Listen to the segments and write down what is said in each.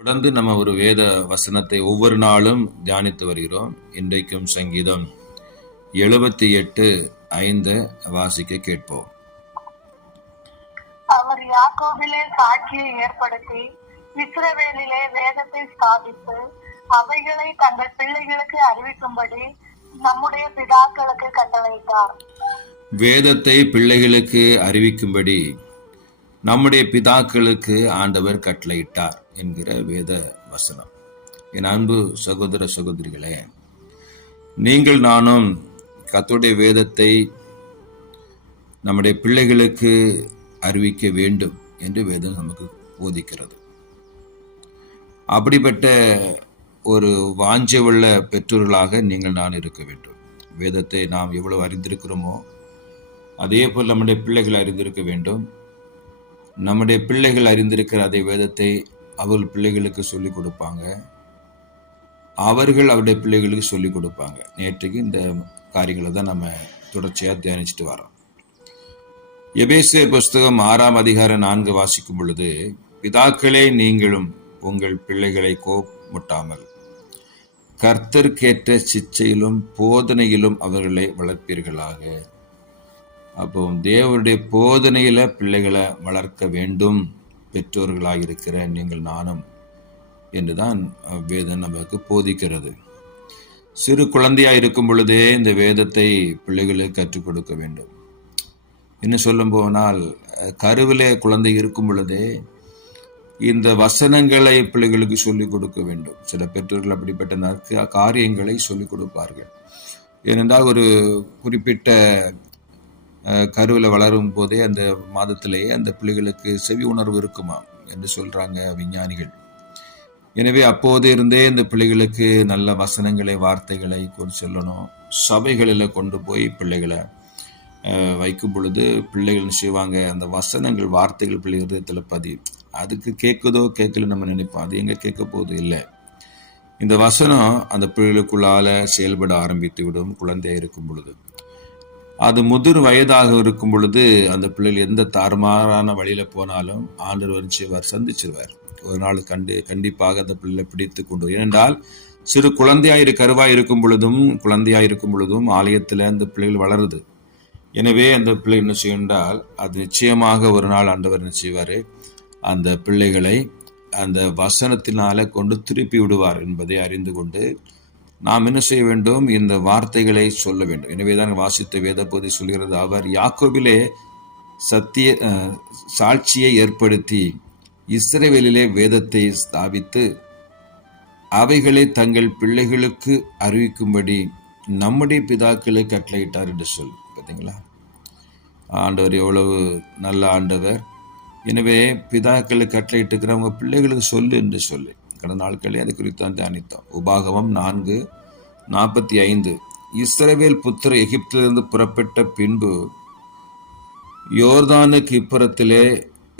தொடர்ந்து நம்ம ஒரு வேத வசனத்தை ஒவ்வொரு நாளும் தியானித்து வருகிறோம். இன்றைக்கும் சங்கீதம் 78:5 வாசிக்க கேட்போம். அவர் யாக்கோபிலே சாட்சியை ஏற்படுத்தி இஸ்ரவேலிலே வேதத்தை ஸ்தாபித்து அவைகளை தங்கள் பிள்ளைகளுக்கு அறிவிக்கும்படி நம்முடைய பிதாக்களுக்கு கட்டளையிட்டார். வேதத்தை பிள்ளைகளுக்கு அறிவிக்கும்படி நம்முடைய பிதாக்களுக்கு ஆண்டவர் கட்டளையிட்டார் என்கிற வேத வசனம். என் அன்பு சகோதர சகோதரிகளே, நீங்கள் நானும் கர்த்தருடைய வேதத்தை நம்முடைய பிள்ளைகளுக்கு அறிவிக்க வேண்டும் என்று வேதம் நமக்கு போதிக்கிறது. அப்படிப்பட்ட ஒரு வாஞ்சையுள்ள பெற்றோர்களாக நீங்கள் நான் இருக்க வேண்டும். வேதத்தை நாம் எவ்வளவு அறிந்திருக்கிறோமோ அதே போல் நம்முடைய பிள்ளைகள் அறிந்திருக்க வேண்டும். நம்முடைய பிள்ளைகள் அறிந்திருக்கிற அதே வேதத்தை அவர்கள் பிள்ளைகளுக்கு சொல்லிக் கொடுப்பாங்க, அவர்கள் அவருடைய பிள்ளைகளுக்கு சொல்லிக் கொடுப்பாங்க. நேற்றுக்கு இந்த காரியங்களை தான் நம்ம தொடர்ச்சியாக தியானிச்சுட்டு வரோம். எபேசியர் புஸ்தகம் 6 அதிகாரம் 4 வாசிக்கும் பொழுது, பிதாக்களே நீங்களும் உங்கள் பிள்ளைகளை கோபமுட்டாமல் கர்த்தருக்கேற்ற சிச்சையிலும் போதனையிலும் அவர்களை வளர்ப்பீர்களாக. அப்போ தேவனுடைய போதனையில பிள்ளைகளை வளர்க்க வேண்டும் பெற்றோர்களாக இருக்கிற நீங்கள் நானும் என்றுதான் வேதம் நமக்கு போதிக்கிறது. சிறு குழந்தையா இருக்கும் பொழுதே இந்த வேதத்தை பிள்ளைகளுக்கு கற்றுக் கொடுக்க வேண்டும். இன்னும் சொல்லும் போனால் கருவிலே குழந்தை இருக்கும் பொழுதே இந்த வசனங்களை பிள்ளைகளுக்கு சொல்லிக் கொடுக்க வேண்டும். சில பெற்றோர்கள் அப்படிப்பட்ட காரியங்களை சொல்லிக் கொடுப்பார்கள். ஏனென்றால் ஒரு குறிப்பிட்ட கருவில் வளரும் போதே அந்த மாதத்திலேயே அந்த பிள்ளைகளுக்கு செவி உணர்வு இருக்குமா என்று சொல்றாங்க விஞ்ஞானிகள். எனவே அப்போது இருந்தே இந்த பிள்ளைகளுக்கு நல்ல வசனங்களை வார்த்தைகளை கொண்டு சொல்லணும். சபைகளில் கொண்டு போய் பிள்ளைகளை வைக்கும் பொழுது பிள்ளைகள் செய்வாங்க, அந்த வசனங்கள் வார்த்தைகள் பிள்ளை ஹிருதயத்தில் பதியும். அதுக்கு கேட்குதோ கேட்கல நம்ம நினைப்போம், அது எங்க கேட்க போது இல்லை. இந்த வசனம் அந்த பிள்ளைகளுக்குள்ளால செயல்பட ஆரம்பித்து விடும். குழந்தையா இருக்கும் பொழுது அது முதிர் வயதாக இருக்கும் பொழுது அந்த பிள்ளைகள் எந்த தாறுமாறான வழியில போனாலும் ஆண்டவர் சந்திச்சிருவார். ஒரு நாள் கண்டிப்பாக அந்த பிள்ளை பிடித்து கொண்டு. ஏனென்றால் சிறு கருவாய் இருக்கும் பொழுதும் ஆலயத்தில் அந்த பிள்ளைகள் வளருது. எனவே அந்த பிள்ளை என்ன செய்யண்டால் அது நிச்சயமாக ஒரு நாள் ஆண்டவர் என்ன செய்வாரு, அந்த பிள்ளைகளை அந்த வசனத்தினால கொண்டு திருப்பி விடுவார் என்பதை அறிந்து கொண்டு நாம் என்ன செய்ய வேண்டும், இந்த வார்த்தைகளை சொல்ல வேண்டும். எனவேதான் வாசித்த வேத பகுதி சொல்கிறது, அவர் யாக்கோபிலே சாட்சியை ஏற்படுத்தி இஸ்ரவேலிலே வேதத்தை ஸ்தாபித்து அவைகளை தங்கள் பிள்ளைகளுக்கு அறிவிக்கும்படி நம்முடைய பிதாக்களுக்கு கட்டளையிட்டார் என்று சொல். பார்த்தீங்களா, ஆண்டவர் எவ்வளவு நல்ல ஆண்டவர். எனவே பிதாக்களுக்கு கட்டளையிட்டுக்கிறவங்க பிள்ளைகளுக்கு சொல்லு என்று சொல்லி கடந்த நாட்களே அது குறித்து தான் தியானித்தோம். உபாகமம் 4:45 இஸ்ரவேல் புத்திர எகிப்திலிருந்து புறப்பட்ட பின்பு யோர்தானுக்கு இப்புறத்திலே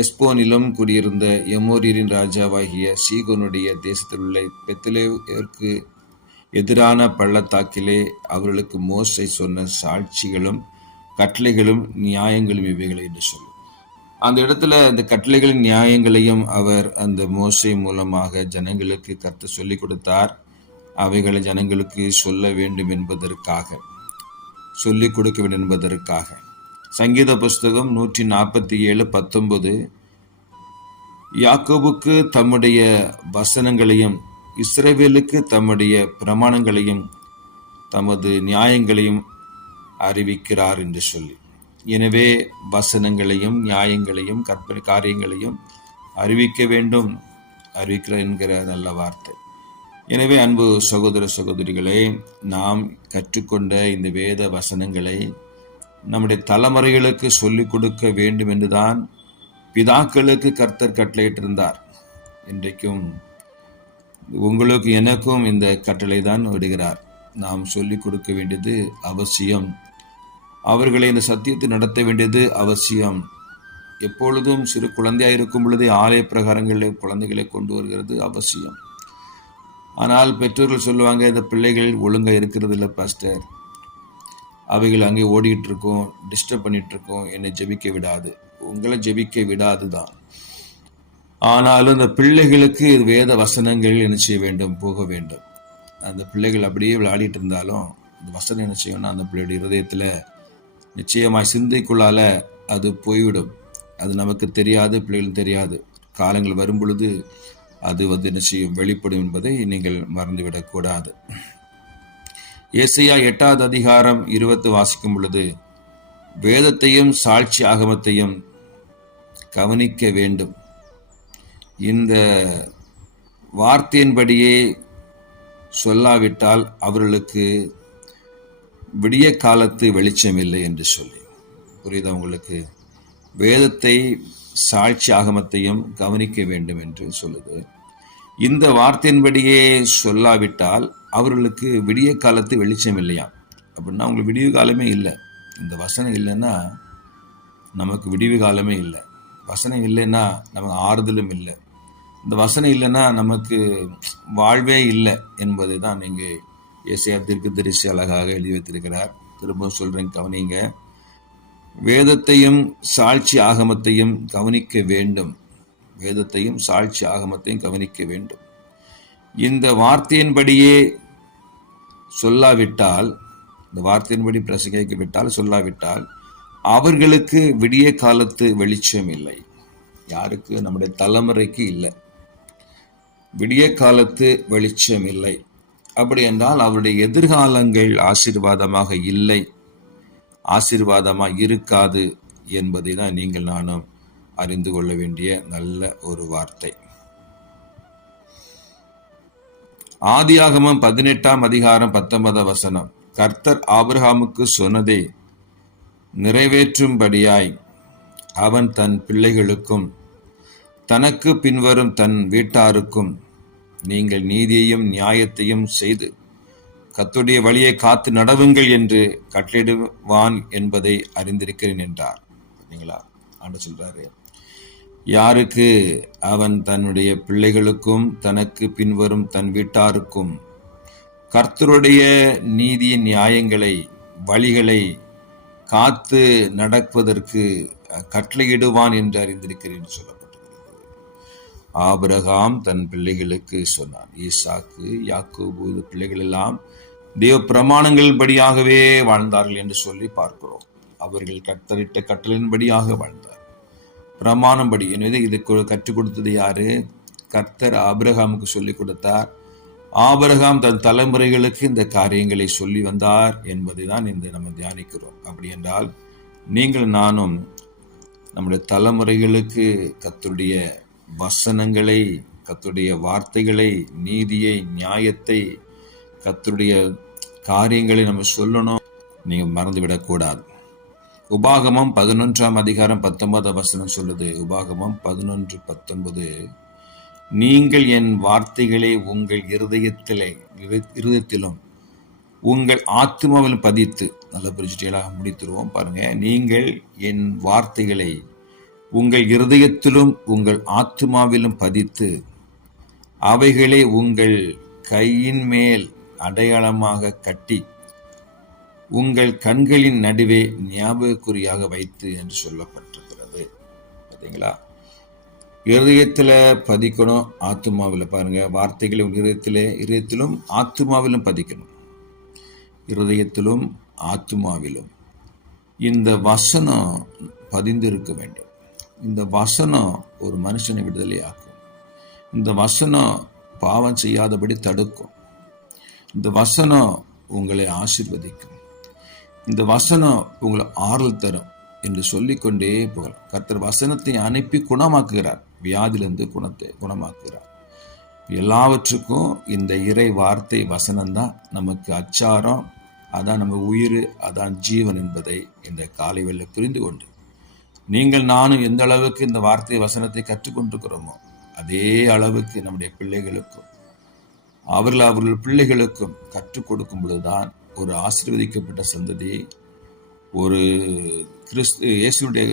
எஸ்போனிலும் குடியிருந்த எமோரியரின் ராஜாவாகிய சீகோனுடைய தேசத்தில் உள்ள பெத்லேவுக்கு எதிரான பள்ளத்தாக்கிலே அவர்களுக்கு மோசே சொன்ன சாட்சிகளும் கட்டளைகளும் நியாயங்களும் இவைகளை என்று சொல்லும். அந்த இடத்துல அந்த கட்டளைகளின் நியாயங்களையும் அவர் அந்த மோசே மூலமாக ஜனங்களுக்கு கர்த்தர் சொல்லிக் கொடுத்தார். அவைகளை ஜனங்களுக்கு சொல்ல வேண்டும் என்பதற்காக, சொல்லிக் கொடுக்க வேண்டும் என்பதற்காக. சங்கீத புஸ்தகம் 147:19 யாக்கோபுக்கு தம்முடைய வசனங்களையும் இஸ்ரவேலுக்கு தம்முடைய பிரமாணங்களையும் தமது நியாயங்களையும் அறிவிக்கிறார் என்று சொல்லி. எனவே வசனங்களையும் நியாயங்களையும் கற்பனை காரியங்களையும் அறிவிக்க வேண்டும், அறிவிக்கிறார் என்கிற நல்ல வார்த்தை. எனவே அன்பு சகோதர சகோதரிகளே, நாம் கற்றுக்கொண்ட இந்த வேத வசனங்களை நம்முடைய தலைமுறைகளுக்கு சொல்லிக் கொடுக்க வேண்டும் என்றுதான் பிதாக்களுக்கு கர்த்தர் கட்டளையிட்டிருந்தார். இன்றைக்கும் உங்களுக்கு எனக்கும் இந்த கட்டளை தான் விடுகிறார். நாம் சொல்லிக் கொடுக்க வேண்டியது அவசியம். அவர்களை இந்த சத்தியத்தை நடத்த வேண்டியது அவசியம். எப்பொழுதும் சிறு குழந்தையாக இருக்கும் பொழுதே ஆலய பிரகாரங்களில் குழந்தைகளை கொண்டு வருகிறது அவசியம். ஆனால் பெற்றோர்கள் சொல்லுவாங்க, இந்த பிள்ளைகள் ஒழுங்காக இருக்கிறது இல்லை பாஸ்டர், அவைகள் அங்கே ஓடிட்டு இருக்கோம், டிஸ்டர்ப் பண்ணிட்டு இருக்கோம், என்னை ஜெபிக்க விடாது. உங்களை ஜெபிக்க விடாது தான். ஆனாலும் இந்த பிள்ளைகளுக்கு வேத வசனங்கள் என்ன செய்ய வேண்டும், போக வேண்டும். அந்த பிள்ளைகள் அப்படியே விளையாடிட்டு இருந்தாலும் இந்த வசனம் என்ன செய்யணும்னா அந்த பிள்ளையுடைய இருதயத்தில் நிச்சயமாய் சிந்தைக்குள்ளால அது போய்விடும். அது நமக்கு தெரியாது, பிள்ளைகளும் தெரியாது. காலங்கள் வரும் பொழுது அது என்ன செய்யும், வெளிப்படும் என்பதை நீங்கள் மறந்துவிடக்கூடாது. ஏசாயா 8வது அதிகாரம் 20 வாசிக்கும் பொழுது வேதத்தையும் சாட்சி ஆகமத்தையும் கவனிக்க வேண்டும். இந்த வார்த்தையின்படியே சொல்லாவிட்டால் அவர்களுக்கு விடிய காலத்து வெளிச்சம் இல்லை என்று சொல்லி, புரியுதா உங்களுக்கு? வேதத்தை சாட்சி ஆகமத்தையும் கவனிக்க வேண்டும் என்று சொல்லுது. இந்த வார்த்தையின்படியே சொல்லாவிட்டால் அவர்களுக்கு விடிய காலத்து வெளிச்சம் இல்லையா. அப்படின்னா அவங்களுக்கு விடிவு காலமே இல்லை. இந்த வசனம் இல்லைன்னா நமக்கு விடிவு காலமே இல்லை. வசனம் இல்லைன்னா நமக்கு ஆறுதலும் இல்லை. இந்த வசனம் இல்லைன்னா நமக்கு வாழ்வே இல்லை என்பதை தான் இங்கே ஏசாயா தீர்க்கதரிசி அழகாக எழுதி வைத்திருக்கிறார். திரும்ப சொல்றேன், கவனிங்க. வேதத்தையும் சாட்சி ஆகமத்தையும் கவனிக்க வேண்டும். வேதத்தையும் சாட்சி ஆகமத்தையும் கவனிக்க வேண்டும். இந்த வார்த்தையின்படியே சொல்லாவிட்டால், இந்த வார்த்தையின்படி பிரசங்கிக்கப்பட்டால் சொல்லாவிட்டால் அவர்களுக்கு விடிய காலத்து வெளிச்சம் இல்லை. யாருக்கு? நம்முடைய தலைமுறைக்கு இல்லை. விடிய காலத்து வெளிச்சம் இல்லை. அப்படி என்றால் அவருடைய எதிர்காலங்கள் ஆசீர்வாதமாக இல்லை, ஆசீர்வாதமாக இருக்காது என்பதை தான் நீங்கள் நானும் அறிந்து கொள்ள வேண்டிய நல்ல ஒரு வார்த்தை. ஆதியாகமம் 18ஆம் அதிகாரம் 19 வசனம். கர்த்தர் ஆபிரகாமுக்கு சொன்னதை நிறைவேற்றும்படியாய் அவன் தன் பிள்ளைகளுக்கும் தனக்கு பின்வரும் தன் வீட்டாருக்கும் நீங்கள் நீதியையும் நியாயத்தையும் செய்து கர்த்தருடைய வழியை காத்து நடவுங்கள் என்று கட்டளையிடுவான் என்பதை அறிந்திருக்கிறேன் என்றார். பார்த்தீங்களா? ஆண்டவர் சொல்றாரு, யாருக்கு? அவன் தன்னுடைய பிள்ளைகளுக்கும் தனக்கு பின்வரும் தன் வீட்டாருக்கும் கர்த்தருடைய நீதியின் நியாயங்களை வழிகளை காத்து நடப்பதற்கு கட்டளையிடுவான் என்று அறிந்திருக்கிறேன் சொல்லப்பட்டிருக்கிறது. ஆபிரகாம் தன் பிள்ளைகளுக்கு சொன்னான். ஈசாக்கு, யாக்கோபு பிள்ளைகள் எல்லாம் தேவ பிரமாணங்களின்படியாகவே வாழ்ந்தார்கள் என்று சொல்லி பார்க்கிறோம். அவர்கள் கட்டளிட்ட கட்டளையின்படியாக வாழ்ந்தார், பிரமாணம்படி. எனவே இது கற்றுக் கொடுத்தது யாரு? கர்த்தர் ஆபிரகாமுக்கு சொல்லிக் கொடுத்தார். ஆபிரகாம் தன் தலைமுறைகளுக்கு இந்த காரியங்களை சொல்லி வந்தார் என்பதை தான் இந்த நம்ம தியானிக்கிறோம். அப்படி என்றால் நீங்கள் நானும் நம்முடைய தலைமுறைகளுக்கு கர்த்தருடைய வசனங்களை, கர்த்தருடைய வார்த்தைகளை, நீதியை, நியாயத்தை, கர்த்தருடைய காரியங்களை நம்ம சொல்லணும். நீங்க மறந்துவிடக்கூடாது. உபாகமம் 11ஆம் அதிகாரம் 19 வசனம் சொல்லுது. உபாகமம் 11:19, நீங்கள் என் வார்த்தைகளை உங்கள் இருதயத்திலும் உங்கள் ஆத்மாவிலும் பதித்து. நல்லா புரிஞ்சுட்டீங்களா? முடித்துருவோம் பாருங்க. நீங்கள் என் வார்த்தைகளை உங்கள் இருதயத்திலும் உங்கள் ஆத்மாவிலும் பதித்து அவைகளை உங்கள் கையின் மேல் அடையாளமாக கட்டி உங்கள் கண்களின் நடுவே ஞாபகக்குறியாக வைத்து என்று சொல்லப்பட்டிருக்கிறது. பார்த்தீங்களா? இருதயத்தில் பதிக்கணும், ஆத்மாவில். பாருங்க, வார்த்தைகளை இருதயத்திலும் ஆத்மாவிலும் பதிக்கணும். இருதயத்திலும் ஆத்மாவிலும் இந்த வசனம் பதிந்திருக்க வேண்டும். இந்த வசனம் ஒரு மனுஷனை விடுதலை ஆக்கும். இந்த வசனம் பாவம் செய்யாதபடி தடுக்கும். இந்த வசனம் உங்களை ஆசீர்வதிக்கும். இந்த வசனம் உங்களை ஆறுதல் தரும் என்று சொல்லிக்கொண்டே போகலாம். கர்த்தர் வசனத்தை அனுப்பி குணமாக்குகிறார். வியாதியிலிருந்து குணமாக்குகிறார். எல்லாவற்றுக்கும் இந்த இறை வார்த்தை வசனம்தான் நமக்கு அச்சாரம், அதான் நம்ம உயிர், அதான் ஜீவன் என்பதை இந்த காலை வேளை புரிந்து கொண்டு நீங்கள் நானும் எந்த அளவுக்கு இந்த வார்த்தை வசனத்தை கற்றுக்கொண்டிருக்கிறோமோ அதே அளவுக்கு நம்முடைய பிள்ளைகளுக்கும் அவர்கள் பிள்ளைகளுக்கும் கற்றுக் கொடுக்கும் பொழுதுதான் ஒரு ஆசீர்வதிக்கப்பட்ட சந்ததியை, ஒரு இயேசுடைய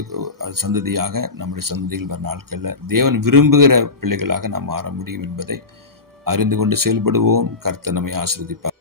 சந்ததியாக நம்முடைய சந்ததியில் வர நாட்களில் தேவன் விரும்புகிற பிள்ளைகளாக நாம் மாற முடியும் என்பதை அறிந்து கொண்டு செயல்படுவோம். கர்த்தர் நம்மை ஆசீர்வதிப்பார்.